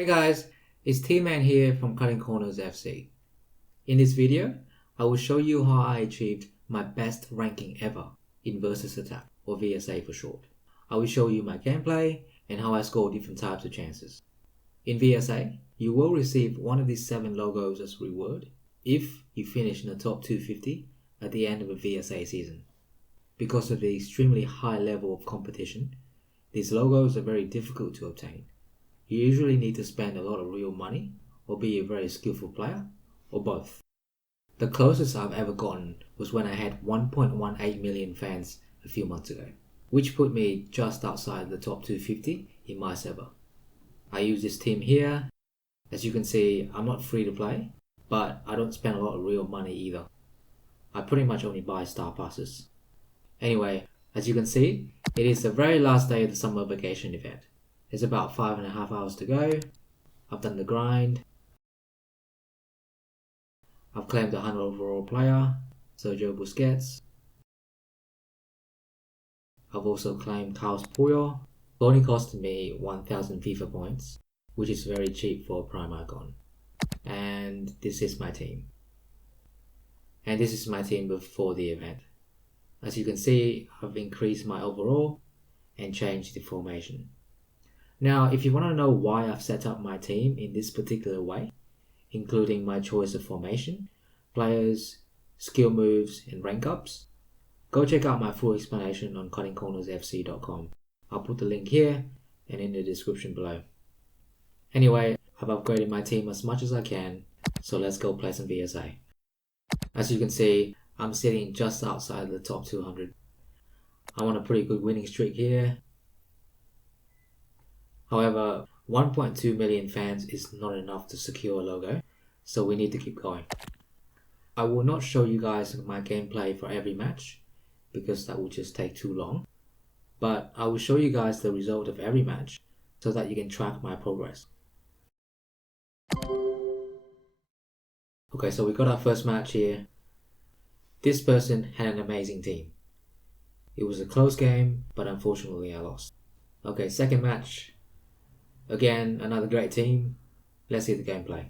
Hey guys, it's T-Man here from Cutting Corners FC. In this video, I will show you how I achieved my best ranking ever in Versus Attack, or VSA for short. I will show you my gameplay and how I score different types of chances. In VSA, you will receive one of these 7 logos as reward if you finish in the top 250 at the end of a VSA season. Because of the extremely high level of competition, these logos are very difficult to obtain. You usually need to spend a lot of real money or be a very skillful player, or both. The closest I've ever gotten was when I had 1.18 million fans a few months ago, which put me just outside the top 250 in my server. I use this team here. As you can see, I'm not free to play, but I don't spend a lot of real money either. I pretty much only buy star passes. Anyway, as you can see, it is the very last day of the summer vacation event. There's about 5.5 hours to go. I've done the grind. I've claimed the 100 overall player, Sergio Busquets. I've also claimed Carlos Puyol. It only costed me 1000 FIFA points, which is very cheap for a prime icon. And this is my team. And this is my team before the event. As you can see, I've increased my overall and changed the formation. Now, if you want to know why I've set up my team in this particular way, including my choice of formation, players, skill moves, and rank ups, go check out my full explanation on cuttingcornersfc.com. I'll put the link here and in the description below. Anyway, I've upgraded my team as much as I can, so let's go play some VSA. As you can see, I'm sitting just outside the top 200. I'm on a pretty good winning streak here. However, 1.2 million fans is not enough to secure a logo, so we need to keep going. I will not show you guys my gameplay for every match, because that will just take too long, but I will show you guys the result of every match, so that you can track my progress. Okay, so we got our first match here. This person had an amazing team. It was a close game, but unfortunately I lost. Okay, second match. Again, another great team. Let's see the gameplay.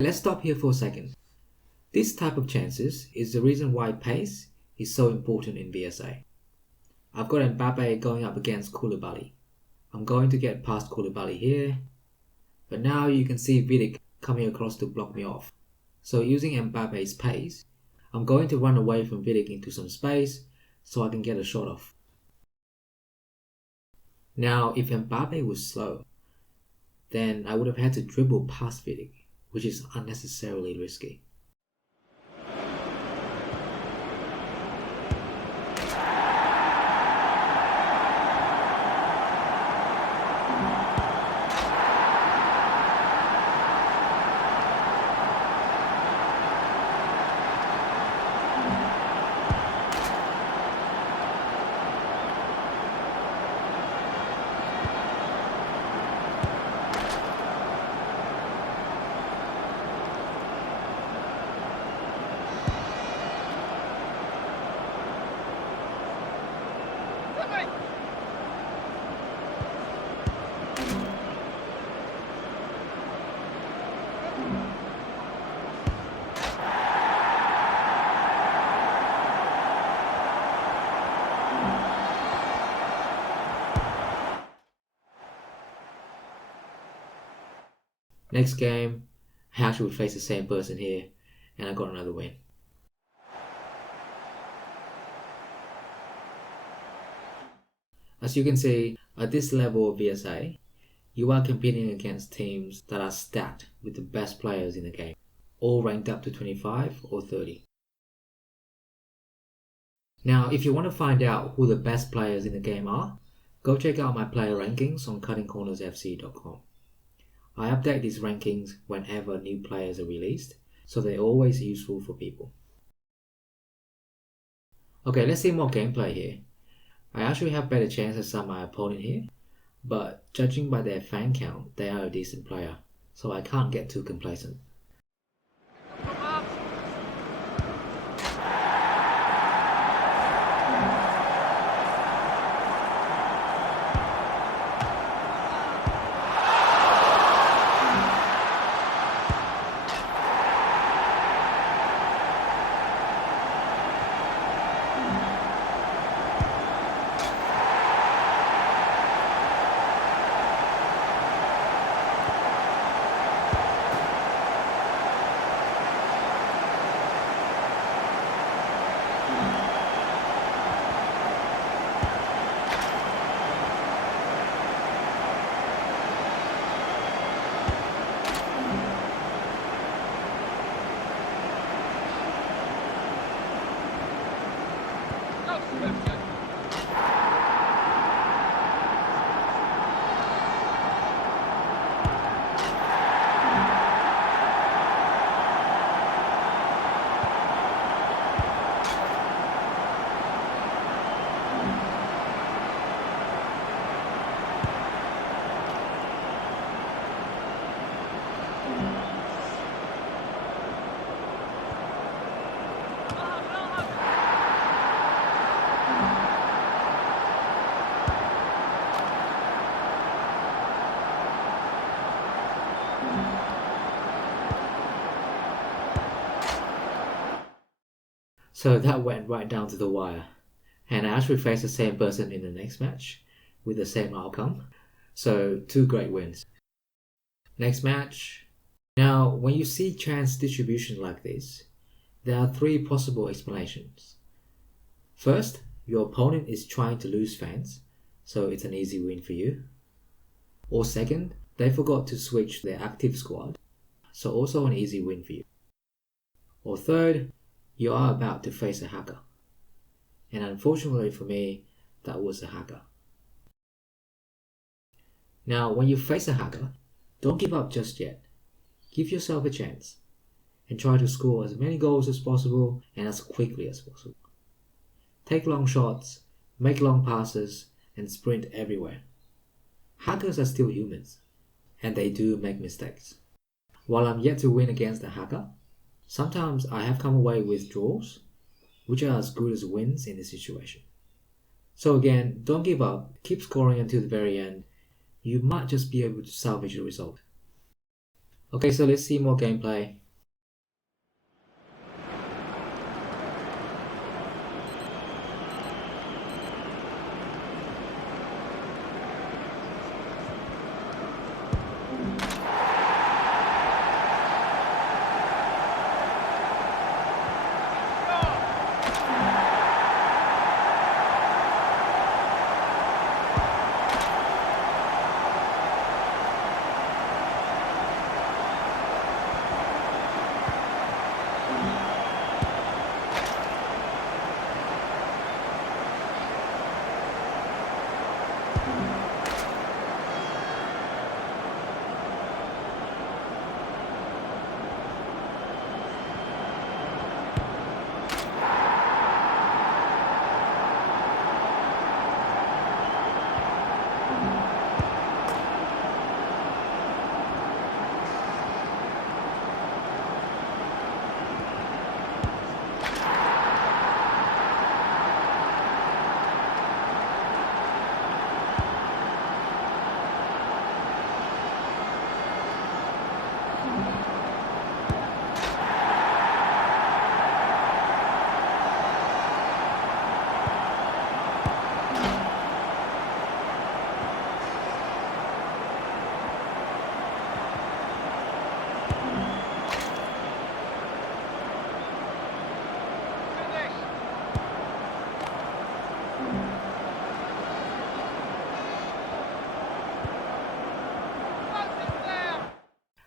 Let's stop here for a second. This type of chances is the reason why pace is so important in VSA. I've got Mbappe going up against Koulibaly. I'm going to get past Koulibaly here, but now you can see Vidic coming across to block me off. So using Mbappe's pace, I'm going to run away from Vidic into some space so I can get a shot off. Now if Mbappe was slow, then I would have had to dribble past Vidic, which is unnecessarily risky. Next game, I actually would face the same person here, and I got another win. As you can see, at this level of VSA, you are competing against teams that are stacked with the best players in the game, all ranked up to 25 or 30. Now, if you want to find out who the best players in the game are, Go check out my player rankings on cuttingcornersfc.com. I update these rankings whenever new players are released, so they're always useful for people. Okay, let's see more gameplay here. I actually have better chances than my opponent here, but judging by their fan count, they are a decent player, so I can't get too complacent. So that went right down to the wire, and I actually faced the same person in the next match with the same outcome. So 2 great wins. Next match. Now, when you see chance distribution like this, there are 3 possible explanations. First, your opponent is trying to lose fans, so it's an easy win for you. Or second, they forgot to switch their active squad, so also an easy win for you. Or third, you are about to face a hacker. And unfortunately for me, that was a hacker. Now, when you face a hacker, don't give up just yet. Give yourself a chance and try to score as many goals as possible and as quickly as possible. Take long shots, make long passes, and sprint everywhere. Hackers are still humans, and they do make mistakes. While I'm yet to win against a hacker, sometimes I have come away with draws, which are as good as wins in this situation. So again, don't give up, keep scoring until the very end. You might just be able to salvage the result. Okay, so let's see more gameplay.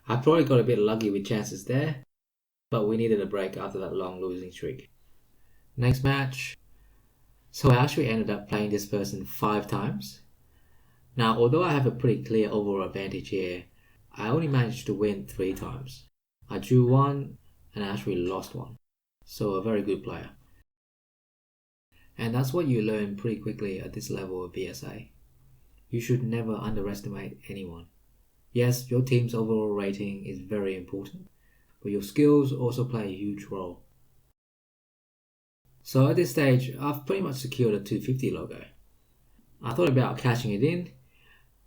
I probably got a bit lucky with chances there, but we needed a break after that long losing streak. Next match. So I actually ended up playing this person 5 times, Now, although I have a pretty clear overall advantage here, I only managed to win 3 times. I drew 1 and I actually lost 1. So a very good player. And that's what you learn pretty quickly at this level of VSA. You should never underestimate anyone. Yes, your team's overall rating is very important, but your skills also play a huge role. So at this stage, I've pretty much secured a 250 logo. I thought about cashing it in,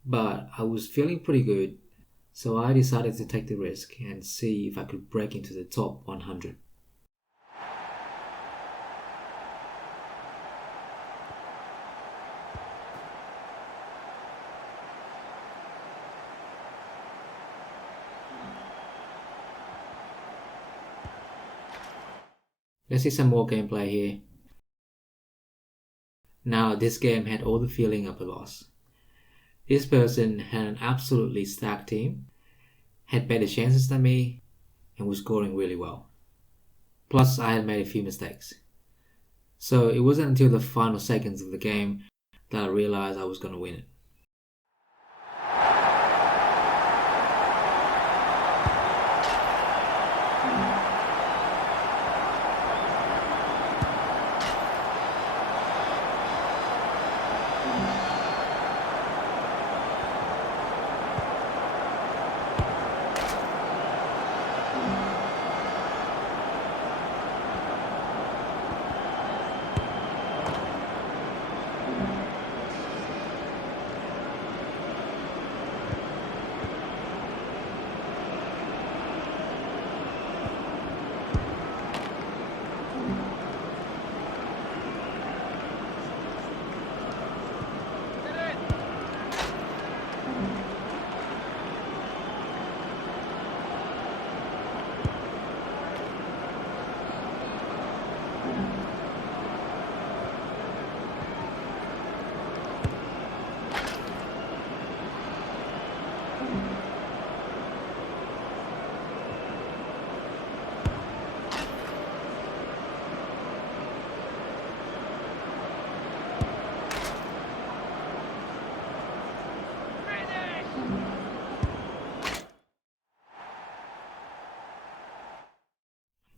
but I was feeling pretty good, so I decided to take the risk and see if I could break into the top 100. Let's see some more gameplay here. Now this game had all the feeling of a loss. This person had an absolutely stacked team, had better chances than me, and was scoring really well. Plus I had made a few mistakes. So it wasn't until the final seconds of the game that I realized I was going to win it.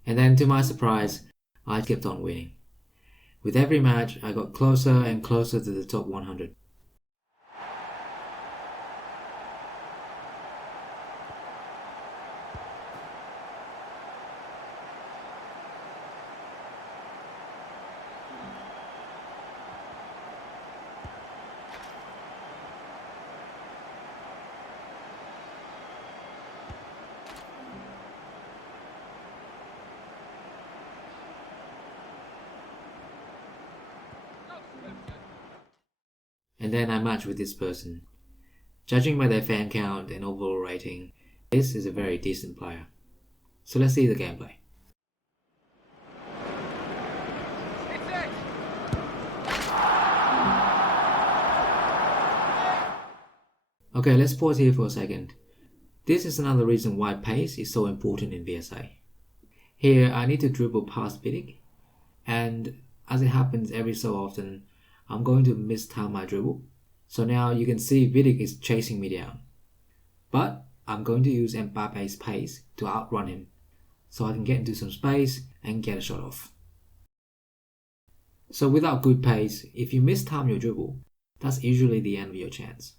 And then to my surprise, I kept on winning. With every match, I got closer and closer to the top 100. And then I matched with this person. Judging by their fan count and overall rating, this is a very decent player. So let's see the gameplay. Okay, let's pause here for a second. This is another reason why pace is so important in VSA. Here, I need to dribble past Vidic, and as it happens every so often, I'm going to mistime my dribble. So now you can see Vidic is chasing me down. But I'm going to use Mbappe's pace to outrun him, so I can get into some space and get a shot off. So without good pace, if you mistime your dribble, that's usually the end of your chance.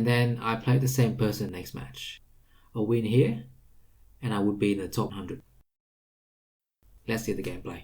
and then I played the same person next match. A win here, and I would be in the top 100. Let's see the gameplay.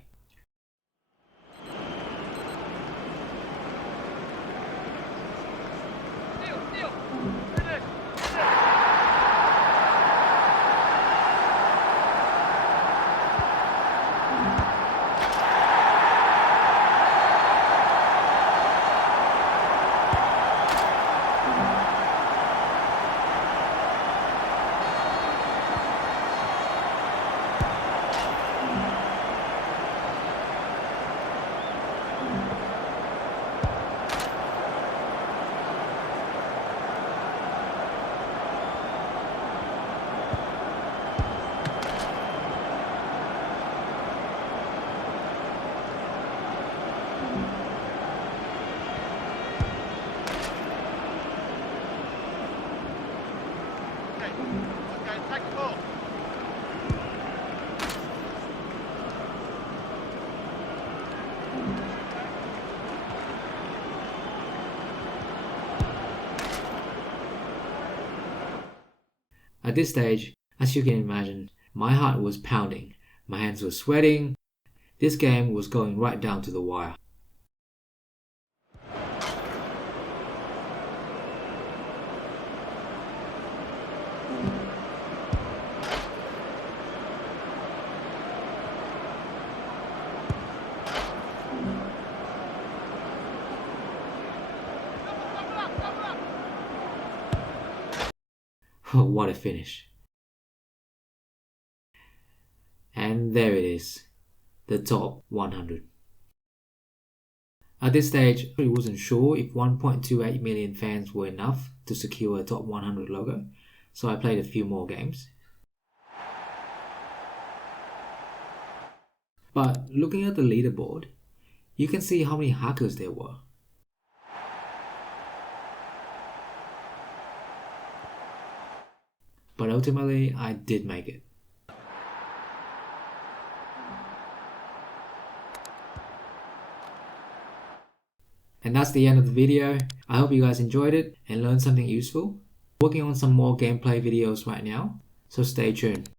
Okay, take the ball. At this stage, as you can imagine, my heart was pounding, my hands were sweating. This game was going right down to the wire. What a finish. And there it is, the top 100. At this stage, I wasn't sure if 1.28 million fans were enough to secure a top 100 logo, so I played a few more games. But looking at the leaderboard, you can see how many hackers there were. But ultimately, I did make it. And that's the end of the video. I hope you guys enjoyed it and learned something useful. Working on some more gameplay videos right now, so stay tuned.